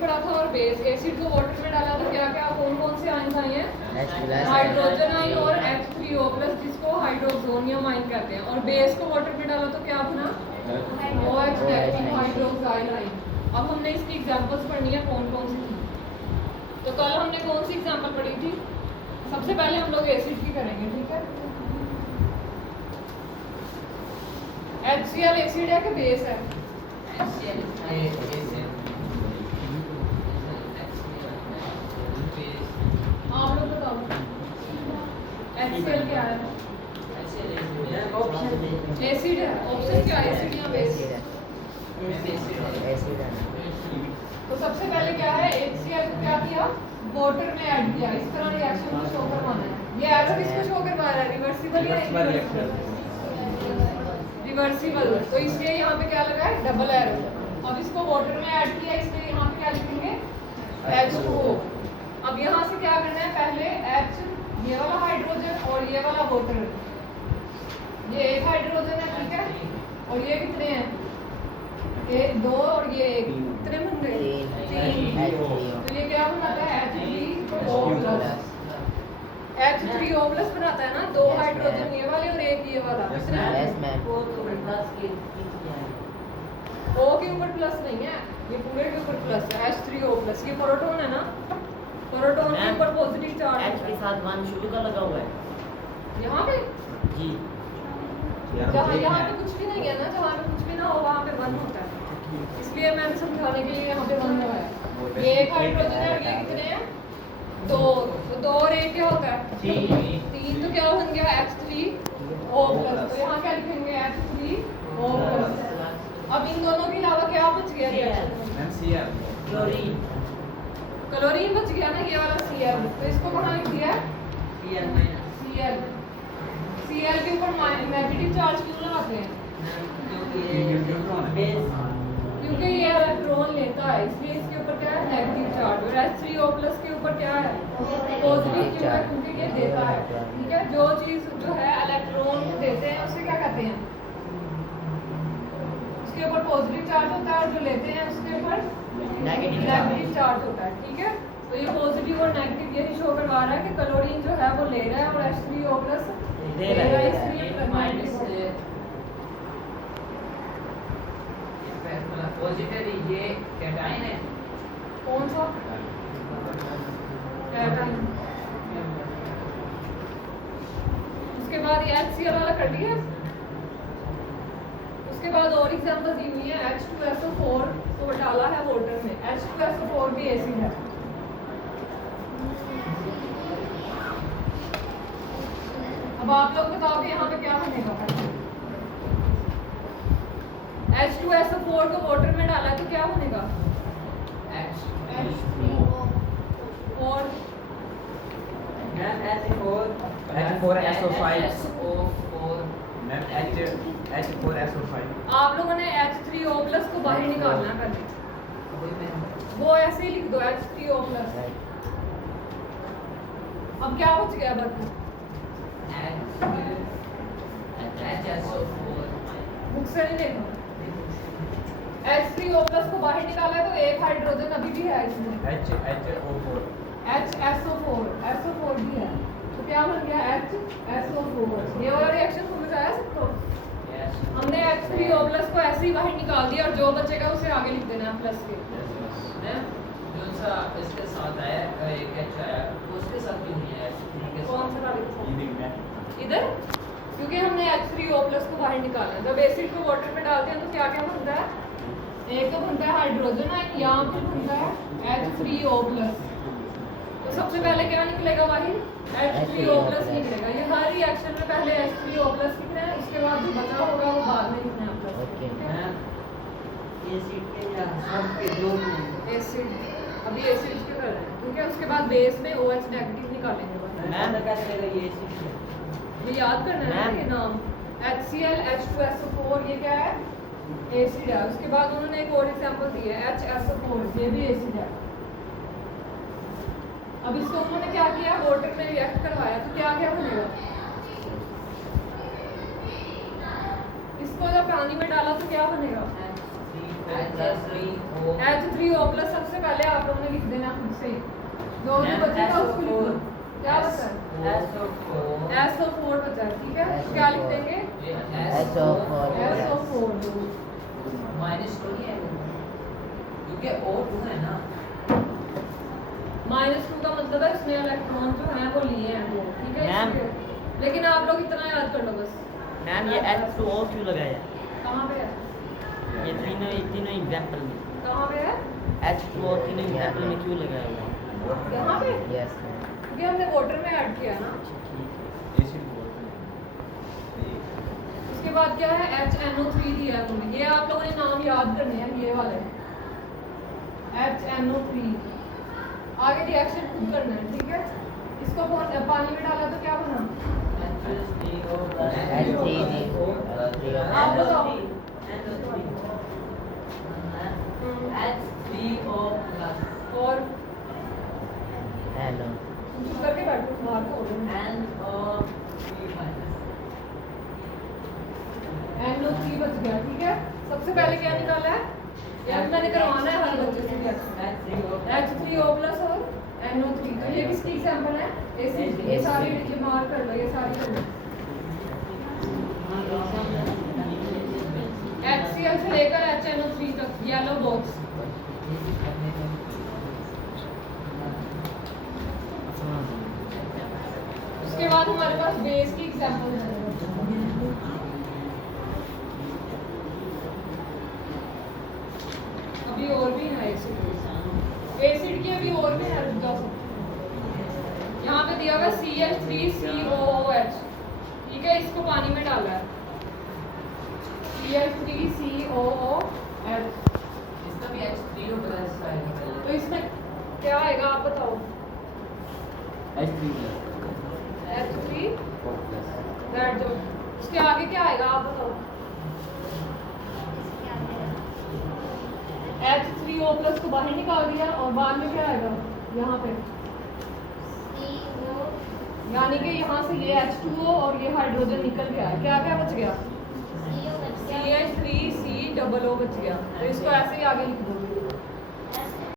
पढ़ा था और बेस। एसिड को वाटर में डाला तो क्या क्या कौन कौन से आयन आए हैं? हाइड्रोजन आयन और H3O+ जिसको हाइड्रोक्सोनियम आयन कहते हैं। और बेस को वाटर में डाला तो क्या बना? OH negative hydroxyl ion. अब हमने इसकी एग्जांपल्स पढ़नी है कौन कौन सी थी। तो कल हमने कौन सी एग्जांपल पढ़ी थी? सबसे पहले हम लोग एसिड की करेंगे, ठीक है। HCl एसिड है कि बेस है? आप लोग बताओ HCl क्या है? एसिड है। ऑप्शन क्या है, एसिड या बेस? तो सबसे पहले क्या है, HCl को क्या किया? वाटर में ऐड किया। इस तरह रिएक्शन को शो करवाना है। ये ऐसा किसको शो करवा रहा है? रिवर्सिबल या इरिवर्सिबल? रिवर्सिबल। तो इसलिए यहाँ पे क्या लगा है? Double arrow. अब इसको वाटर में ऐड किया, इसलिए यहाँ पे क्या लिखेंगे? H2O। अब यहाँ से क्या करना है? पहले H, ये वाला हाइड्रोजन और ये वाला वाटर, ये एक हाइड्रोजन है, ठीक है। और ये कितने हैं? एक, दो और ये एक, कितने बन गए? तीन। तो ये क्या बनाता है? H3O+। H3O+ बनाता है ना, दो हाइड्रोजन ये वाले और एक ये वाला। कितना है? O के ऊपर प्लस नहीं है, ये पूरे के ऊपर प्लस है। H3O+। ये प्रोटॉन है ना, प्रोटॉन के ऊपर पॉजिटिव चार्ज H के साथ 1 शुरू का लगा हुआ है यहाँ पे जी। जहाँ यहाँ पे कुछ भी नहीं है ना, जहाँ पे कुछ भी ना हो वहाँ पे 1 होता है। इसलिए मैंने समझाने के लिए यहाँ पे 1 लगा है। ये एक हाइड्रोजन है और ये कितने हैं? दो। तो दो और एक क्या होता है? तीन। तो क्या बन गया? H3O+। तो यहाँ क्या लिखेंगे? H3O+। अब इन दोनों के अलावा क्या बच गया रिएक्शन में? क्लोरीन बच गया ना, ये वाला Cl। तो इसको कहाँ लिख दिया? Cl। Cl के ऊपर नेगेटिव चार्ज क्यों लगाते हैं? क्योंकि ये इलेक्ट्रॉन लेता है, इसलिए इसके ऊपर क्या है? Negative charge. और H3O+ के ऊपर क्या है? पॉजिटिव। क्यों है? क्योंकि ये देता है, ठीक है। जो चीज जो है इलेक्ट्रॉन को देते हैं उसे क्या कहते हैं? उसके ऊपर पॉजिटिव चार्ज होता है और जो लेते हैं उसके ऊपर नेगेटिव चार्ज होता है, ठीक है। तो ये पॉजिटिव और नेगेटिव यही शो करवा रहा है कि क्लोरीन जो है वो ले रहा है और H3O+ दे रहा है, इसलिए पॉजिटिव ये कैटाइन है। कौन सा कैटाइन? उसके बाद ये HCl वाला कर दिया। उसके बाद और एग्जांपल दी हुई है। H2SO4 को डाला है वाटर में। H2SO4 भी एसिड है। अब आप लोग बताओ कि यहाँ पे क्या बनेगा? H2SO4 को वाटर में डाला तो क्या बनेगा? H4SO5। आप लोगों ने H3O+ को बाहर निकालना पहले, वो ऐसे ही लिख दो H3O+। अब क्या बच गया? बस बुक से नहीं देखो। H3O+ को बाहर निकाला है तो एक हाइड्रोजन अभी भी है इसमें, HSO4 भी है। तो क्या बन गया? HSO4। ये वाला रिएक्शन समझ आया सबको? हमने H3O+ को ऐसे ही बाहर निकाल दिया और जो बचेगा उसे आगे लिख देना प्लस के। जो सा इसके साथ आया एक H आया, उसके साथ क्यों नहीं आया? कौन सा वाला? इधर, क्योंकि हमने H3O+ को बाहर निकाला है। जब एसिड को वाटर में डालते हैं तो क्या क्या बनता है? एक तो बनता है हाइड्रोजन आयन, यहाँ पे बनता है H3O+। तो सबसे पहले क्या निकलेगा? बाहर H3O+ निकलेगा। ये हर रिएक्शन में पहले H3O+ लिखना है, उसके बाद जो बचा होगा वो बाद में लिखना है प्लस। एसिड अभी एसिड के कर रहे हैं, ठीक है। उसके बाद बेस में OH नेगेटिव निकालेंगे। ये याद करना है ये नाम। HCl H2SO4 ये क्या है? एसिड है। उसके बाद उन्होंने एक और एग्जांपल दी है HSO4, ये भी एसिड है। अब इसको उन्होंने क्या किया? वाटर में रिएक्ट करवाया तो क्या क्या बनेगा? इसको जब पानी में डाला तो क्या बनेगा? H3O+। सबसे पहले आप लोगों ने लिख देना खुद से ही। जो भी बचेगा उसको लिखो। क्या बचा है? SO4 बचा है, ठीक है? क्या लिख देंगे? SO4 SO4 -2 ही है क्योंकि O2 है ना। -2 का मतलब है इसमें इलेक्ट्रॉन जो है वो लिए हैं वो, ठीक है? मैम। इसलिए- लेकिन आप लोग इतना याद कर लो बस। मैम ये H2O क्यों लगाया? कहाँ पे है? ये तीनों एग्जाम्पल में कहाँ पे है? H2O तीनों एग्जाम्पल में क्यों लगाया हुआ है? यहाँ पे? यस क्योंकि हमने वाटर में ऐड किया ना। उसके बाद क्या है? HNO3 दिया है उन्होंने। ये आप लोगों ने नाम याद करने हैं, ये वाले HNO3। आगे रिएक्शन खुद करना है, ठीक है? इसको पानी में डाला तो क्या बना? आप बताओ। और हेलो चुप करके बैठो, बाहर को हो रहे हैं। NO3 बच गया, ठीक है? सबसे पहले क्या निकाला है? यार मैंने करवाना है हर बच्चे से H3O प्लस और NO3। तो ये किसकी एग्जांपल है? एसिड। ये सारी ये मार कर लो, ये सारी कर लो। HCl से लेकर HNO3 तक येलो बॉक्स। उसके बाद हमारे पास बेस की एग्जांपल है। अभी और भी है एसिड की, अभी और भी है, रुक जाओ। यहाँ पे दिया हुआ है CH3COOH, ठीक है? इसको पानी में डाला है CH3COOH। इसका भी H3O प्लस आएगा। तो इसमें क्या आएगा आप बताओ? H3 दैट जो उसके आगे क्या आएगा आप बताओ? H3O प्लस को बाहर निकाल दिया और बाद में क्या आएगा? यहाँ पे यानी कि यहाँ से ये H2O और ये हाइड्रोजन निकल गया है। क्या क्या बच गया? CH3COO बच गया। तो इसको ऐसे ही आगे लिख दो।